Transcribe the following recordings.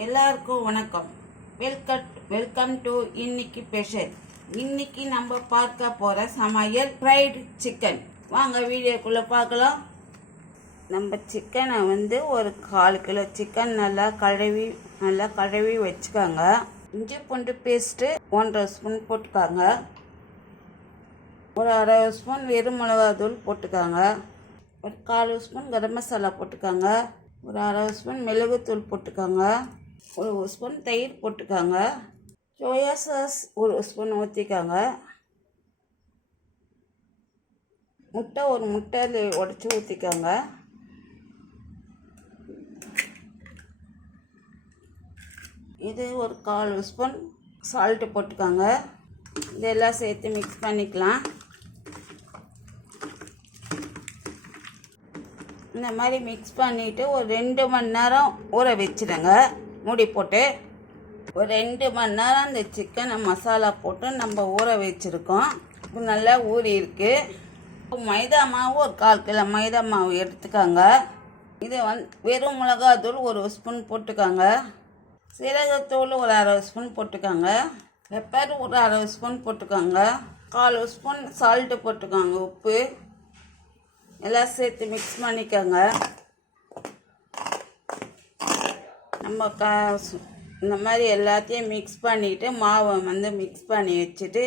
எல்லாருக்கும் வணக்கம். Welcome to இன்னைக்கு ஸ்பெஷல். இன்னைக்கு நம்ம பார்க்க போகிற சமையல் ஃப்ரைடு சிக்கன். வாங்க வீடியோக்குள்ளே பார்க்கலாம். நம்ம சிக்கனை ஒரு 1/4 கிலோ சிக்கன் நல்லா கழுவி வச்சுக்கோங்க. இஞ்சி பூண்டு பேஸ்ட்டு 1.5 ஸ்பூன் போட்டுக்காங்க. ஒரு 1/2 ஸ்பூன் வெறும் மிளகாத்தூள் போட்டுக்காங்க. ஒரு 1/4 ஸ்பூன் கரம் மசாலா போட்டுக்காங்க. ஒரு 1/2 ஸ்பூன் மிளகுத்தூள் போட்டுக்காங்க. ஒரு ஸ்பூன் தயிர் போட்டுக்காங்க. சோயா சாஸ் 1 ஸ்பூன் ஊற்றிக்காங்க. ஒரு முட்டை உடச்சி ஊற்றிக்காங்க. இது ஒரு 1/4 ஸ்பூன் சால்ட்டு போட்டுக்காங்க. இதெல்லாம் சேர்த்து மிக்ஸ் பண்ணிக்கலாம். இந்த மாதிரி மிக்ஸ் பண்ணிவிட்டு ஒரு 2 மணி நேரம் ஊற வச்சுடுங்க. மூடி போட்டு ஒரு 2 மணி நேரம் இந்த சிக்கனை மசாலா போட்டு நம்ம ஊற வச்சுருக்கோம். இது நல்லா ஊறி இருக்குது. மைதா மாவு ஒரு 1/4 கிலோ மைதா மாவு எடுத்துக்காங்க. இதை வெறும் மிளகாத்தூள் 1 ஸ்பூன் போட்டுக்காங்க. சீரகத்தூள் ஒரு 1/2 ஸ்பூன் போட்டுக்காங்க. பெப்பர் ஒரு 1/2 ஸ்பூன் போட்டுக்காங்க. 1/4 ஸ்பூன் சால்ட்டு போட்டுக்காங்க. உப்பு எல்லாம் சேர்த்து மிக்ஸ் பண்ணிக்கோங்க. நம்ம இந்த மாதிரி எல்லாத்தையும் மிக்ஸ் பண்ணிவிட்டு மாவை மிக்ஸ் பண்ணி வச்சுட்டு,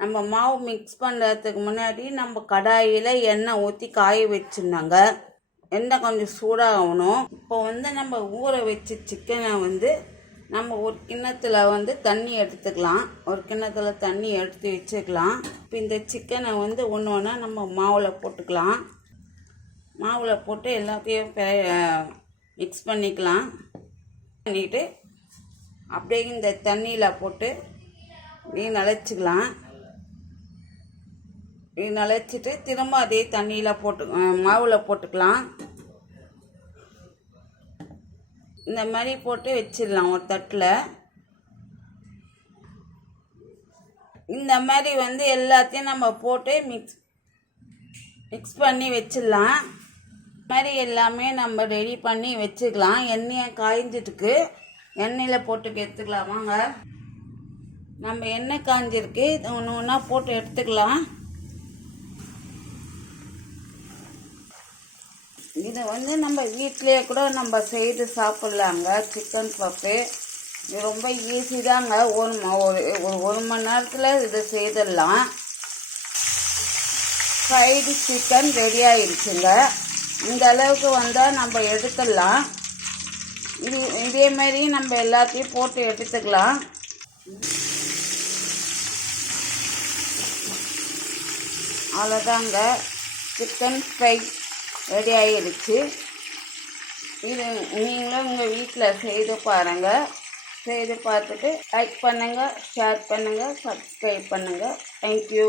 நம்ம மாவு மிக்ஸ் பண்ணுறதுக்கு முன்னாடி நம்ம கடாயில் எண்ணெய் ஊற்றி காய வச்சுருந்தாங்க. எண்ணெய் கொஞ்சம் சூடாகணும். இப்போ நம்ம ஊற வச்ச சிக்கனை நம்ம ஒரு கிண்ணத்தில் தண்ணி எடுத்துக்கலாம். ஒரு கிண்ணத்தில் தண்ணி எடுத்து வச்சுக்கலாம். இப்போ இந்த சிக்கனை ஒன்று ஒன்றா நம்ம மாவில் போட்டுக்கலாம். மாவில் போட்டு எல்லாத்தையும் மிக்ஸ் பண்ணிக்கலாம். பண்ணிட்டு அப்படியே இந்த தண்ணியில் போட்டு நனைச்சிக்கலாம். நனைச்சிட்டு திரும்ப அதே தண்ணியில் மாவில் போட்டுக்கலாம். இந்த மாதிரி போட்டு வச்சிடலாம் ஒரு தட்டில். இந்த மாதிரி எல்லாத்தையும் நம்ம போட்டு மிக்ஸ் பண்ணி வச்சிடலாம். இந்த மாதிரி எல்லாமே நம்ம ரெடி பண்ணி வச்சுக்கலாம். எண்ணெயை காய்ஞ்சிட்டுக்கு எண்ணெயில் போட்டு எடுத்துக்கலாம். வாங்க, நம்ம எண்ணெய் காய்ஞ்சிருக்கு. இது ஒன்று ஒன்றா போட்டு எடுத்துக்கலாம். இது நம்ம வீட்டிலே கூட நம்ம செய்து சாப்பிட்லாங்க. சிக்கன் பப்பு இது ரொம்ப ஈஸி தாங்க. ஒரு மணி நேரத்தில் இதை செய்திடலாம். ஃப்ரைடு சிக்கன் ரெடி ஆகிடுச்சுங்க. இந்த அளவுக்கு வந்தால் நம்ம எடுத்துடலாம். இதே மாதிரி நம்ம எல்லாத்தையும் போட்டு எடுத்துக்கலாம். அவ்வளோதாங்க, சிக்கன் ஃப்ரை ரெடி ஆகிடுச்சு. இது நீங்களும் உங்கள் வீட்டில் செய்து பாருங்கள். செய்து பார்த்துட்டு லைக் பண்ணுங்கள், ஷேர் பண்ணுங்கள், சப்ஸ்கிரைப் பண்ணுங்கள். தேங்க்யூ.